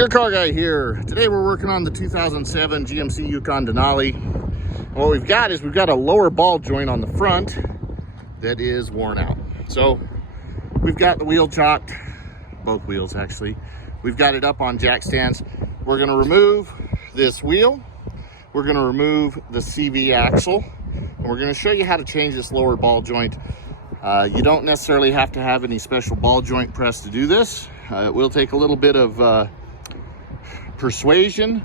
Your car guy here. Today we're working on the 2007 GMC Yukon Denali. And what we've got is we've got a lower ball joint on the front that is worn out. So we've got the wheel chocked, both wheels actually. We've got it up on jack stands. We're gonna remove this wheel. We're gonna remove the CV axle. And we're gonna show you how to change this lower ball joint. You don't necessarily have to have any special ball joint press to do this. It will take a little bit of persuasion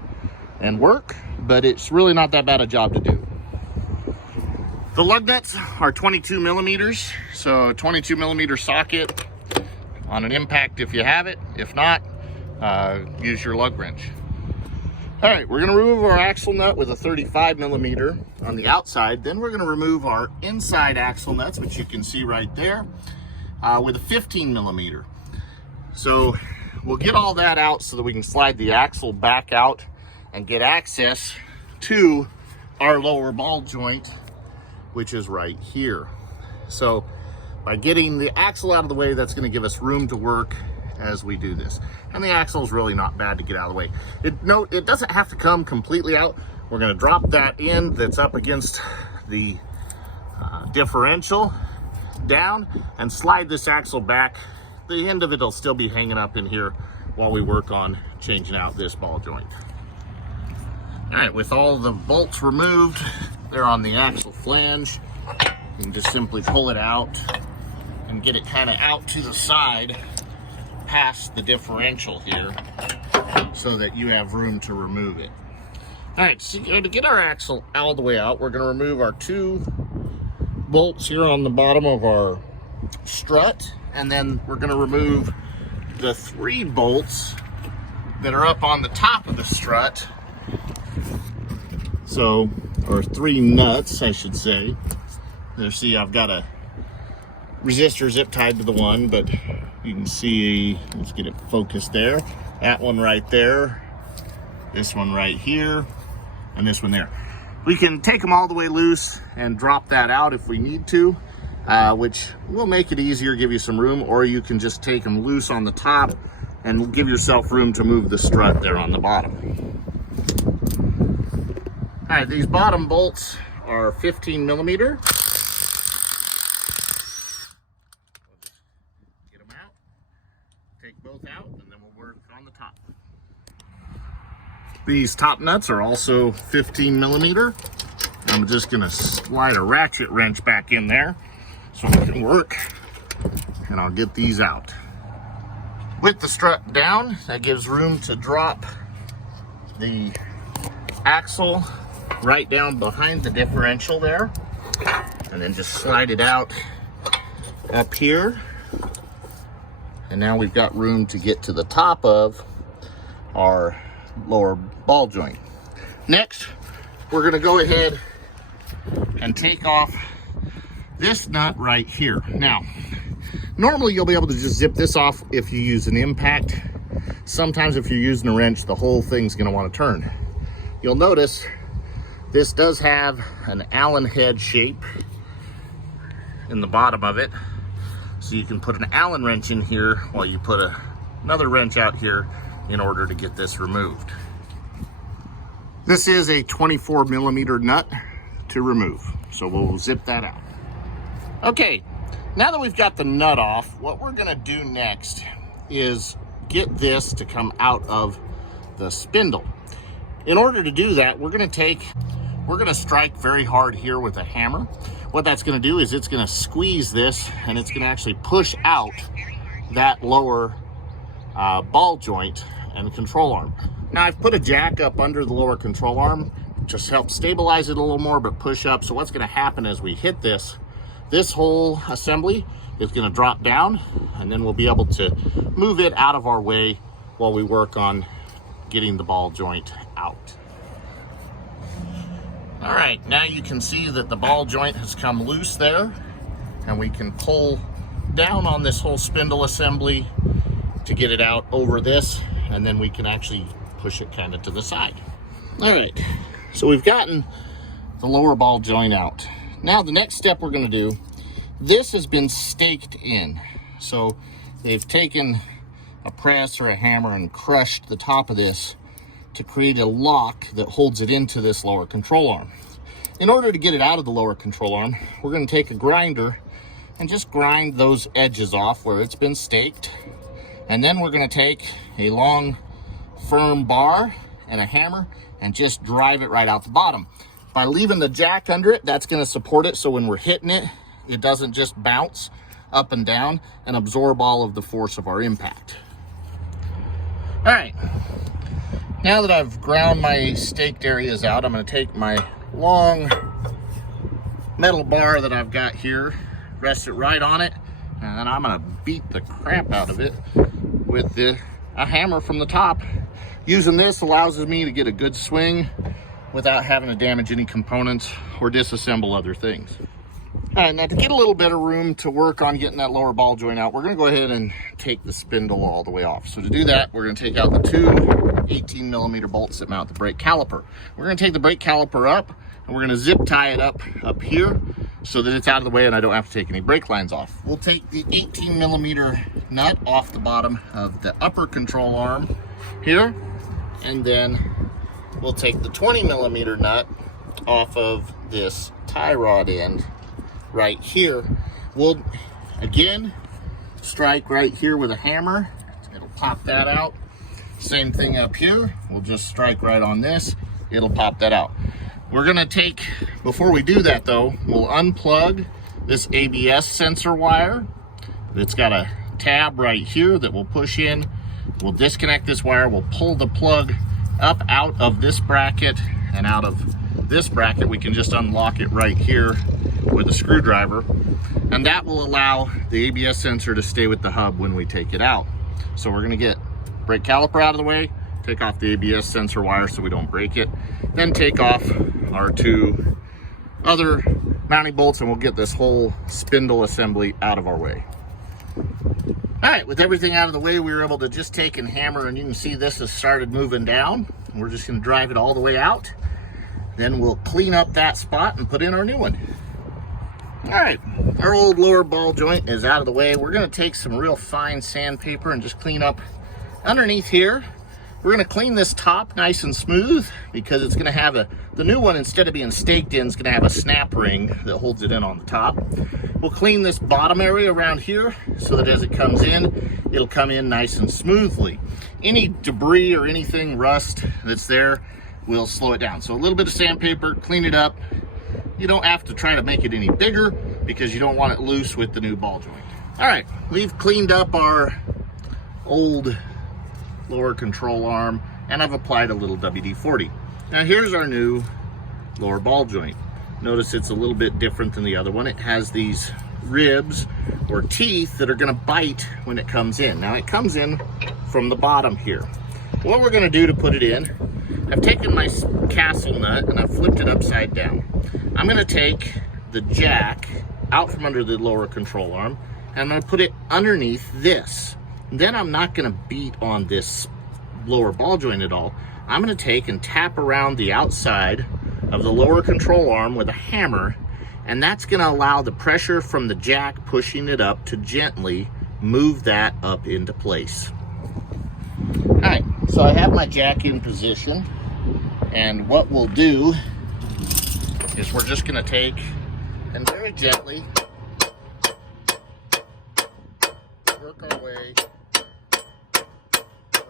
and work, but it's really not that bad a job to do. The lug nuts are 22 millimeters, so 22 millimeter socket on an impact if you have it. If not, use your lug wrench. All right, we're gonna remove our axle nut with a 35 millimeter on the outside. Then we're gonna remove our inside axle nuts, which you can see right there, with a 15 millimeter. So we'll get all that out so that we can slide the axle back out and get access to our lower ball joint, which is right here. So by getting the axle out of the way, that's gonna give us room to work as we do this. And the axle is really not bad to get out of the way. It doesn't have to come completely out. We're gonna drop that end that's up against the differential down and slide this axle back. The end of it will still be hanging up in here while we work on changing out this ball joint. All right, with all the bolts removed, they're on the axle flange. You can just simply pull it out and get it kind of out to the side past the differential here so that you have room to remove it. All right, so to get our axle all the way out, we're gonna remove our two bolts here on the bottom of our strut, and then we're gonna remove the three bolts that are up on the top of the strut. So, or three nuts, I should say. There, see, I've got a resistor zip tied to the one, but you can see, let's get it focused there. That one right there, this one right here, and this one there. We can take them all the way loose and drop that out if we need to, which will make it easier, give you some room, or you can just take them loose on the top and give yourself room to move the strut there on the bottom. All right, these bottom bolts are 15 millimeter. Get them out, take both out, and then we'll work on the top. These top nuts are also 15 millimeter. I'm just gonna slide a ratchet wrench back in there so it can work, and I'll get these out. With the strut down, that gives room to drop the axle right down behind the differential there, and then just slide it out up here. And now we've got room to get to the top of our lower ball joint. Next, we're gonna go ahead and take off this nut right here. Now, normally you'll be able to just zip this off if you use an impact. Sometimes if you're using a wrench, the whole thing's gonna wanna turn. You'll notice this does have an Allen head shape in the bottom of it. So you can put an Allen wrench in here while you put another wrench out here in order to get this removed. This is a 24 millimeter nut to remove, so we'll zip that out. Okay, now that we've got the nut off, what we're gonna do next is get this to come out of the spindle. In order to do that, we're gonna strike very hard here with a hammer. What that's gonna do is it's gonna squeeze this, and it's gonna actually push out that lower ball joint and control arm. Now I've put a jack up under the lower control arm, just help stabilize it a little more, but push up. So what's gonna happen as we hit this whole assembly is gonna drop down, and then we'll be able to move it out of our way while we work on getting the ball joint out. All right, now you can see that the ball joint has come loose there, and we can pull down on this whole spindle assembly to get it out over this, and then we can actually push it kind of to the side. All right, so we've gotten the lower ball joint out. Now the next step we're gonna do, this has been staked in. So they've taken a press or a hammer and crushed the top of this to create a lock that holds it into this lower control arm. In order to get it out of the lower control arm, we're going to take a grinder and just grind those edges off where it's been staked. And then we're going to take a long, firm bar and a hammer and just drive it right out the bottom. By leaving the jack under it, that's going to support it, so when we're hitting it, it doesn't just bounce up and down and absorb all of the force of our impact. All right, now that I've ground my staked areas out, I'm going to take my long metal bar that I've got here, rest it right on it, and then I'm going to beat the crap out of it with a hammer from the top. Using this allows me to get a good swing without having to damage any components or disassemble other things. All right, now to get a little bit of room to work on getting that lower ball joint out, we're going to go ahead and take the spindle all the way off. So to do that, we're going to take out the two 18mm bolts that mount the brake caliper. We're going to take the brake caliper up, and we're going to zip tie it up here so that it's out of the way and I don't have to take any brake lines off. We'll take the 18mm nut off the bottom of the upper control arm here, and then we'll take the 20mm nut off of this tie rod end right here. We'll again strike right here with a hammer. It'll pop that out. Same thing up here. We'll just strike right on this. It'll pop that out. We're gonna take, before we do that though, we'll unplug this ABS sensor wire. It's got a tab right here that we'll push in. We'll disconnect this wire. We'll pull the plug up out of this bracket and out of this bracket. We can just unlock it right here with a screwdriver, and that will allow the ABS sensor to stay with the hub when we take it out. So we're going to get brake caliper out of the way, take off the ABS sensor wire so we don't break it, then take off our two other mounting bolts, and we'll get this whole spindle assembly out of our way. All right, with everything out of the way, we were able to just take and hammer, and you can see this has started moving down. We're just going to drive it all the way out. Then we'll clean up that spot and put in our new one. All right, our old lower ball joint is out of the way. We're going to take some real fine sandpaper and just clean up underneath here. We're going to clean this top nice and smooth because it's going to have the new one, instead of being staked in, is going to have a snap ring that holds it in on the top. We'll clean this bottom area around here so that as it comes in, it'll come in nice and smoothly. Any debris or anything, rust that's there, will slow it down. So a little bit of sandpaper, clean it up. You don't have to try to make it any bigger because you don't want it loose with the new ball joint. All right, we've cleaned up our old lower control arm, and I've applied a little WD-40. Now here's our new lower ball joint. Notice it's a little bit different than the other one. It has these ribs or teeth that are going to bite when it comes in. Now it comes in from the bottom here. What we're going to do to put it in, I've taken my castle nut and I've flipped it upside down. I'm going to take the jack out from under the lower control arm, and I'm going to put it underneath this. Then I'm not going to beat on this lower ball joint at all. I'm going to take and tap around the outside of the lower control arm with a hammer, and that's going to allow the pressure from the jack pushing it up to gently move that up into place. All right, so I have my jack in position, and what we'll do is we're just going to take and very gently work our way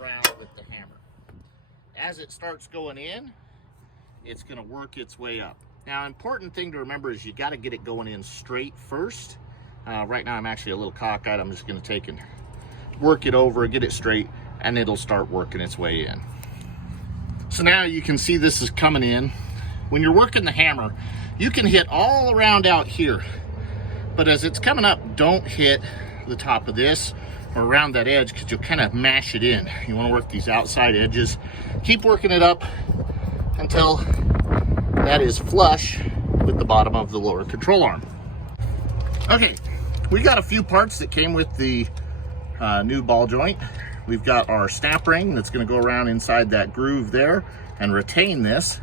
around with the hammer. As it starts going in, it's going to work its way up. Now, important thing to remember is you got to get it going in straight first. Right now I'm actually a little cockeyed. I'm just going to take and work it over, get it straight, and it'll start working its way in. So now you can see this is coming in. When you're working the hammer, you can hit all around out here, but as it's coming up, don't hit the top of this or around that edge because you'll kind of mash it in. You want to work these outside edges. Keep working it up until that is flush with the bottom of the lower control arm. Okay, we got a few parts that came with the new ball joint. We've got our snap ring that's going to go around inside that groove there and retain this.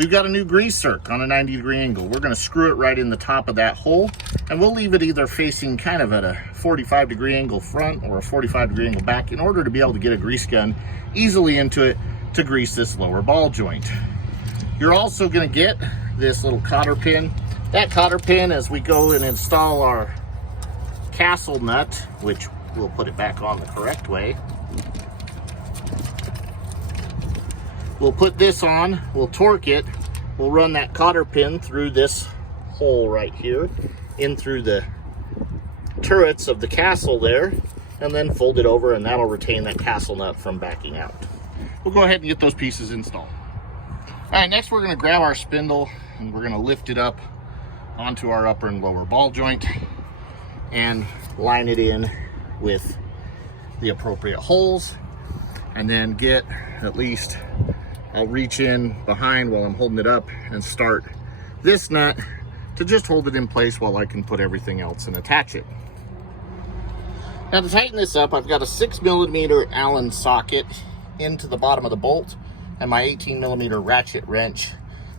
we've got a new grease zerk on a 90-degree angle. We're going to screw it right in the top of that hole, and we'll leave it either facing kind of at a 45-degree angle front or a 45-degree angle back in order to be able to get a grease gun easily into it to grease this lower ball joint. You're also going to get this little cotter pin. That cotter pin, as we go and install our castle nut, which we'll put it back on the correct way. We'll put this on, we'll torque it, we'll run that cotter pin through this hole right here, in through the turrets of the castle there, and then fold it over, and that'll retain that castle nut from backing out. We'll go ahead and get those pieces installed. All right, next we're gonna grab our spindle and we're gonna lift it up onto our upper and lower ball joint and line it in with the appropriate holes, and then get at least, I'll reach in behind while I'm holding it up and start this nut to just hold it in place while I can put everything else and attach it. Now to tighten this up, I've got a 6mm Allen socket into the bottom of the bolt and my 18mm ratchet wrench,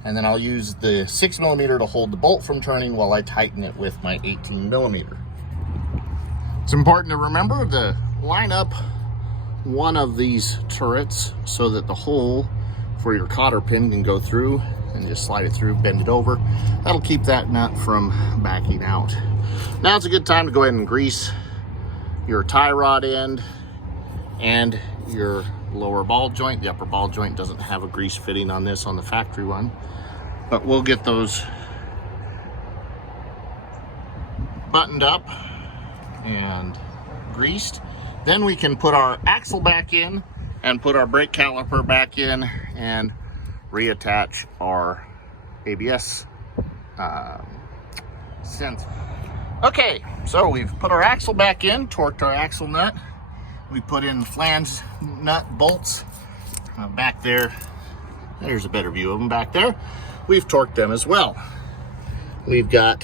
and then I'll use the 6mm to hold the bolt from turning while I tighten it with my 18mm. It's important to remember to line up one of these turrets so that the hole for your cotter pin can go through, and just slide it through, bend it over. That'll keep that nut from backing out. Now it's a good time to go ahead and grease your tie rod end and your lower ball joint. The upper ball joint doesn't have a grease fitting on this, on the factory one, but we'll get those buttoned up and greased. Then we can put our axle back in and put our brake caliper back in and reattach our ABS sensor. Okay, so we've put our axle back in, torqued our axle nut. We put in flange nut bolts back there. There's a better view of them back there. We've torqued them as well. We've got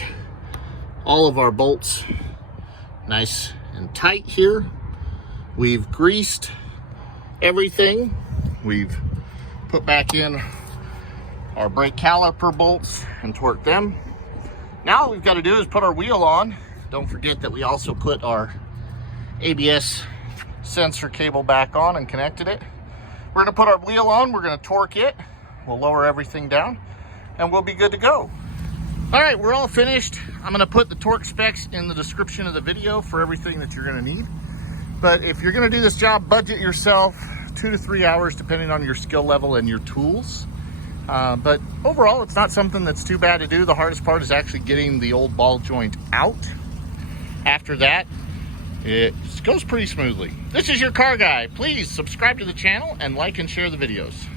all of our bolts nice and tight here. We've greased everything. We've put back in our brake caliper bolts and torqued them. Now all we've got to do is put our wheel on. Don't forget that we also put our ABS sensor cable back on and connected it. We're going to put our wheel on, we're going to torque it, we'll lower everything down, and we'll be good to go. All right, we're all finished. I'm going to put the torque specs in the description of the video for everything that you're going to need. But if you're going to do this job, budget yourself 2 to 3 hours depending on your skill level and your tools. But overall, it's not something that's too bad to do. The hardest part is actually getting the old ball joint out. After that, it goes pretty smoothly. This is your car guy. Please subscribe to the channel and like and share the videos.